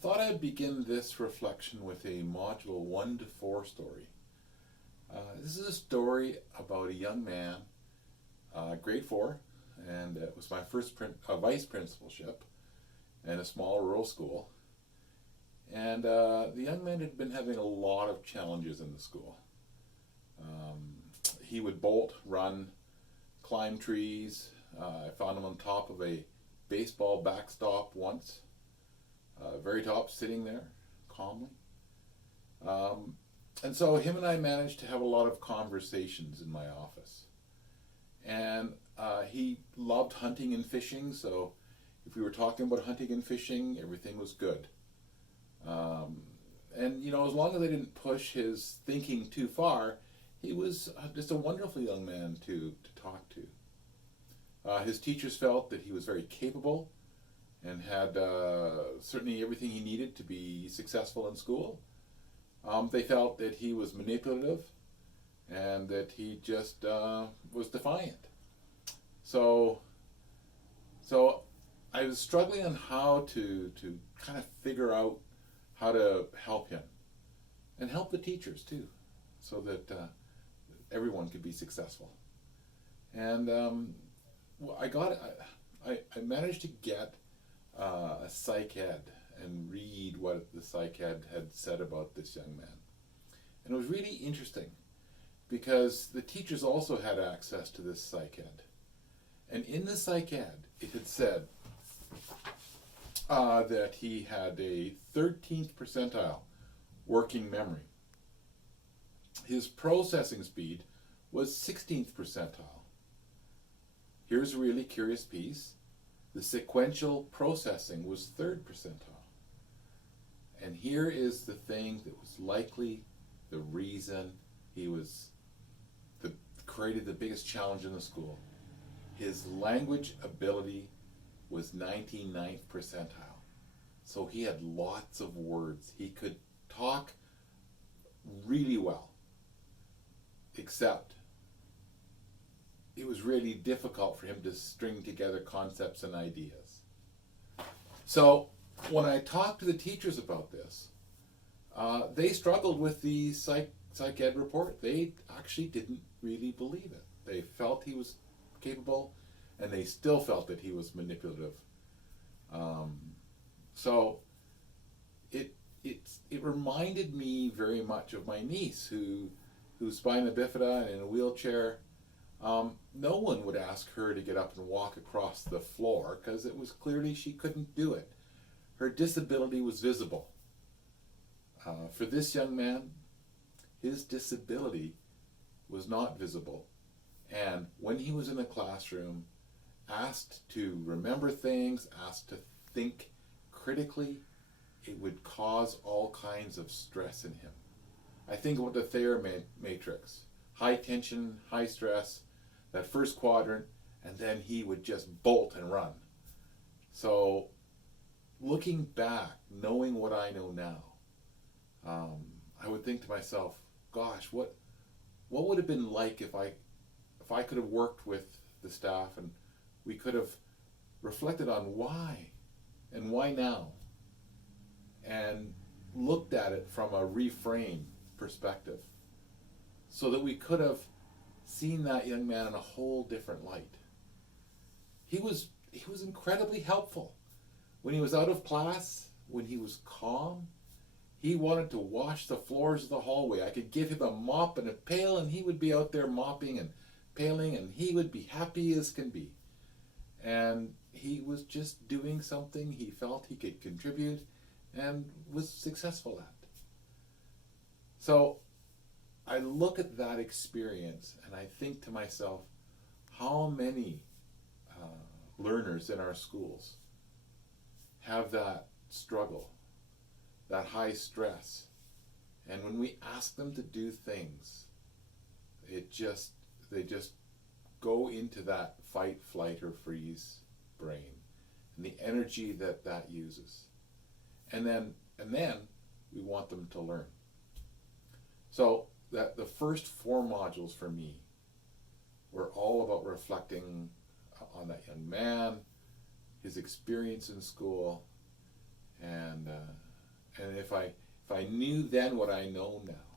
thought I'd begin this reflection with a module 1 to 4 story. This is a story about a young man, grade 4, and it was my first vice principalship in a small rural school. And the young man had been having a lot of challenges in the school. He would bolt, run, climb trees. I found him on top of a baseball backstop once, very top, sitting there calmly. And so him and I managed to have a lot of conversations in my office. And he loved hunting and fishing, so if we were talking about hunting and fishing, everything was good. And you know, as long as I didn't push his thinking too far, he was just a wonderful young man to talk to. His teachers felt that he was very capable and had certainly everything he needed to be successful in school. They felt that he was manipulative and that he just was defiant. So I was struggling on how to kind of figure out how to help him and help the teachers too, so that everyone could be successful. And I managed to get a psych ed and read what the psych ed had said about this young man. And it was really interesting because the teachers also had access to this psych ed. And in the psych ed, it had said that he had a 13th percentile working memory. His processing speed was 16th percentile. Here's a really curious piece. The sequential processing was 3rd percentile. And here is the thing that was likely the reason he created the biggest challenge in the school. His language ability was 99th percentile. So he had lots of words. He could talk really well, except it was really difficult for him to string together concepts and ideas. So when I talked to the teachers about this, they struggled with the psych ed report. They actually didn't really believe it. They felt he was capable, and they still felt that he was manipulative. So it reminded me very much of my niece, who's spina bifida and in a wheelchair. No one would ask her to get up and walk across the floor because it was clearly she couldn't do it. Her disability was visible. For this young man, his disability was not visible. And when he was in the classroom, asked to remember things, asked to think critically, it would cause all kinds of stress in him. I think about the Thayer matrix. High tension, high stress, that first quadrant, and then he would just bolt and run. So looking back, knowing what I know now, I would think to myself, gosh, what would it have been like if I could have worked with the staff and we could have reflected on why and why now, and looked at it from a reframe perspective, so that we could have seen that young man in a whole different light. He was incredibly helpful. When he was out of class, when he was calm, he wanted to wash the floors of the hallway. I could give him a mop and a pail, and he would be out there mopping and paling, and he would be happy as can be. And he was just doing something he felt he could contribute and was successful at. So I look at that experience and I think to myself, how many learners in our schools have that struggle, that high stress, and when we ask them to do things, they just go into that fight, flight, or freeze brain, and the energy that uses, and then we want them to learn. So that the first 4 modules for me were all about reflecting on that young man, his experience in school, and if I knew then what I know now,